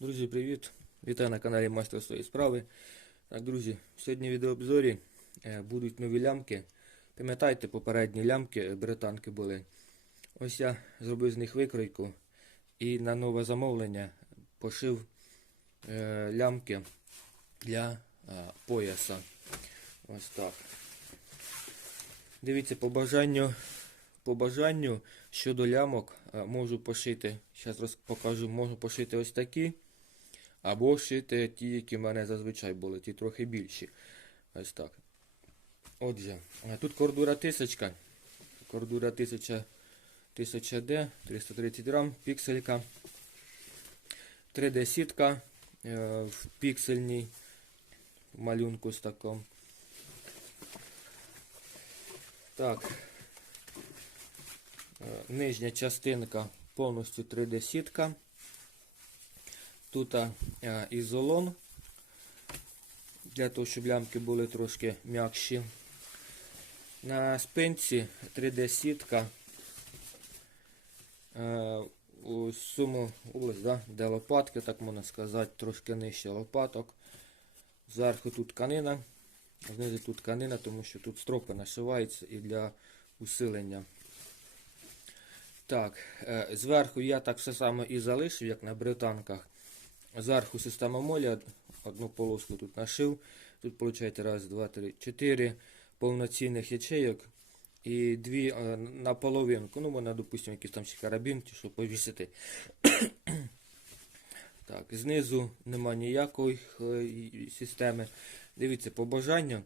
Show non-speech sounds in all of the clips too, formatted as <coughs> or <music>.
Друзі, привіт! Вітаю на каналі Майстер своєї справи. Так, друзі, сьогодні в відеообзорі е, будуть нові лямки. Пам'ятаєте, попередні лямки е, британки були. Ось я зробив з них викройку і на нове замовлення пошив е, лямки для пояса. Ось так. Дивіться, по бажанню, по бажанню щодо лямок можу пошити. Зараз покажу, можу пошити ось такі. Або шити ті, які в мене зазвичай були, ті трохи більші. Ось так. Отже, тут кордура тисячка. Кордура 1000 1000D, 330 грам, пікселька. 3D сітка е, в піксельній малюнку з таком. Так. Е, Нижня частинка повністю 3D сітка. Тут е, ізолон, для того, щоб лямки були трошки м'якші. На спинці 3D-сітка. Е, у суму область, да, де лопатки, так можна сказати, трошки нижче лопаток. Зверху тут тканина, знизу тут тканина, тому що тут стропи нашиваються і для усилення. Так, е, зверху я так все саме і залишив, як на британках. Зверху система моля, одну полоску тут нашив. Тут виходить раз, два, три, чотири повноцінних ячейок і дві на половинку. Ну, можна, допустимо, якийсь там ще карабін, чи що повісити. <coughs> так, знизу нема ніякої е, системи. Дивіться, по бажанню,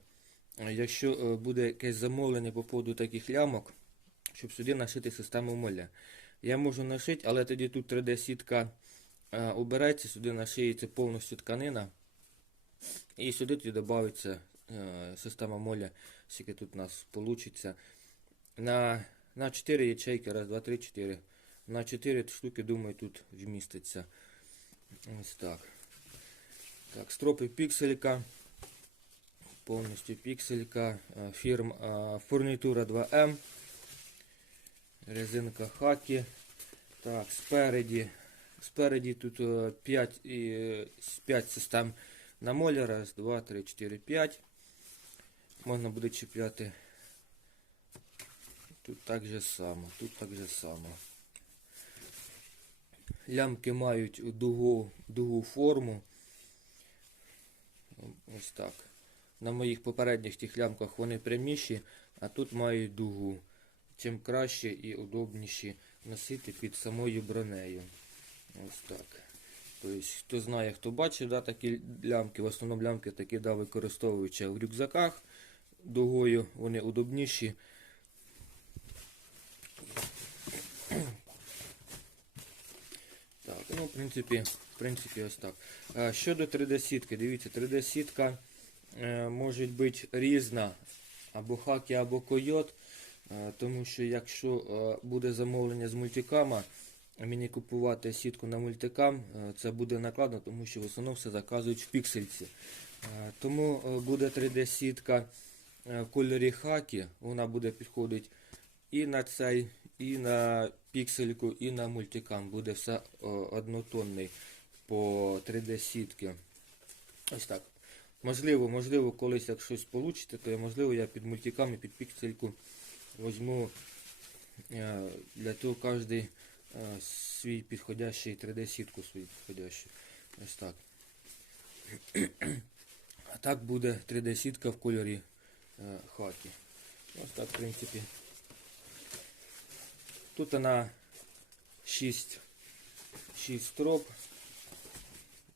е, якщо е, буде якесь замовлення по поводу таких лямок, щоб сюди нашити систему моля. Я можу нашити, але тоді тут 3D-сітка е, обереться, сюди нашиється повністю тканина. І сюди тоді додається е, система моля, скільки тут у нас вийде. На, на 4 ячейки, раз, два, три, 4. На 4 штуки, думаю, тут вміститься. Ось так. Так, стропи пікселька. Повністю пікселька. е, Фірм, е, фурнітура 2М. Резинка хакі. Так, спереді. Спереді тут 5, 5 систем на моля. Раз, два, три, 4, 5. Можна буде чіпляти. Тут так же само, тут так же само. Лямки мають дугу, дугу форму. Ось так. На моїх попередніх тих лямках вони пряміші, а тут мають дугу. Чим краще і удобніші носити під самою бронею. Ось так. Тобто, хто знає, хто бачив да, такі лямки, в основному лямки такі да, використовуються в рюкзаках дугою, вони удобніші. Так, ну, в принципі, в принципі, ось так. Щодо 3D-сітки, дивіться, 3D-сітка е, може бути різна, або хакі, або койот. Е, тому що якщо е, буде замовлення з мультикама, мені купувати сітку на мультикам, е, це буде накладно, тому що в основному все заказують в піксельці. Е, Тому е, буде 3D-сітка е, в кольорі хакі, вона буде підходити і на цей, і на піксельку, і на мультикам. Буде все однотонний по 3D-сітки. Ось так. Можливо, можливо, колись як щось вийде, то я, можливо я під мультикам і під піксельку возьму для того кожен е, свій підходящий 3D-сітку свій підходящий. Ось так. <clears throat> А так буде 3D-сітка в кольорі е, хакі. Ось так, в принципі. Тут вона 6, 6 строп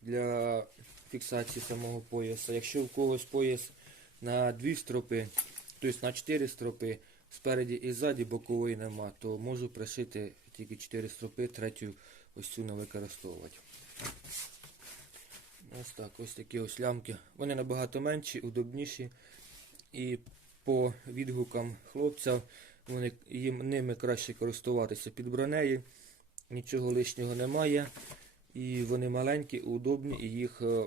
для фіксації самого пояса. Якщо у когось пояс на 2 стропи, тобто на 4 стропи, спереді і ззаді бокової нема, то можу пришити тільки 4 стропи, третю ось цю не використовувати. Ось так, ось такі ось лямки. Вони набагато менші, удобніші. І по відгукам хлопця вони, їм ними краще користуватися під бронею. Нічого лишнього немає. І вони маленькі, удобні, і їх е,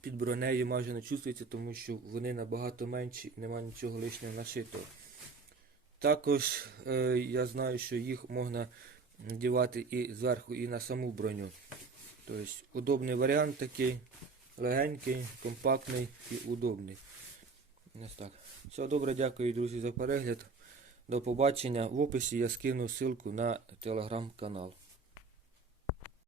під бронею майже не чувствується, тому що вони набагато менші немає нічого лишнього нашитого. Також е, я знаю, що їх можна надівати і зверху, і на саму броню. Тобто удобний варіант такий, легенький, компактний і удобний. Так. Все добре, дякую, друзі, за перегляд. До побачення. В описі я скину ссылку на телеграм-канал.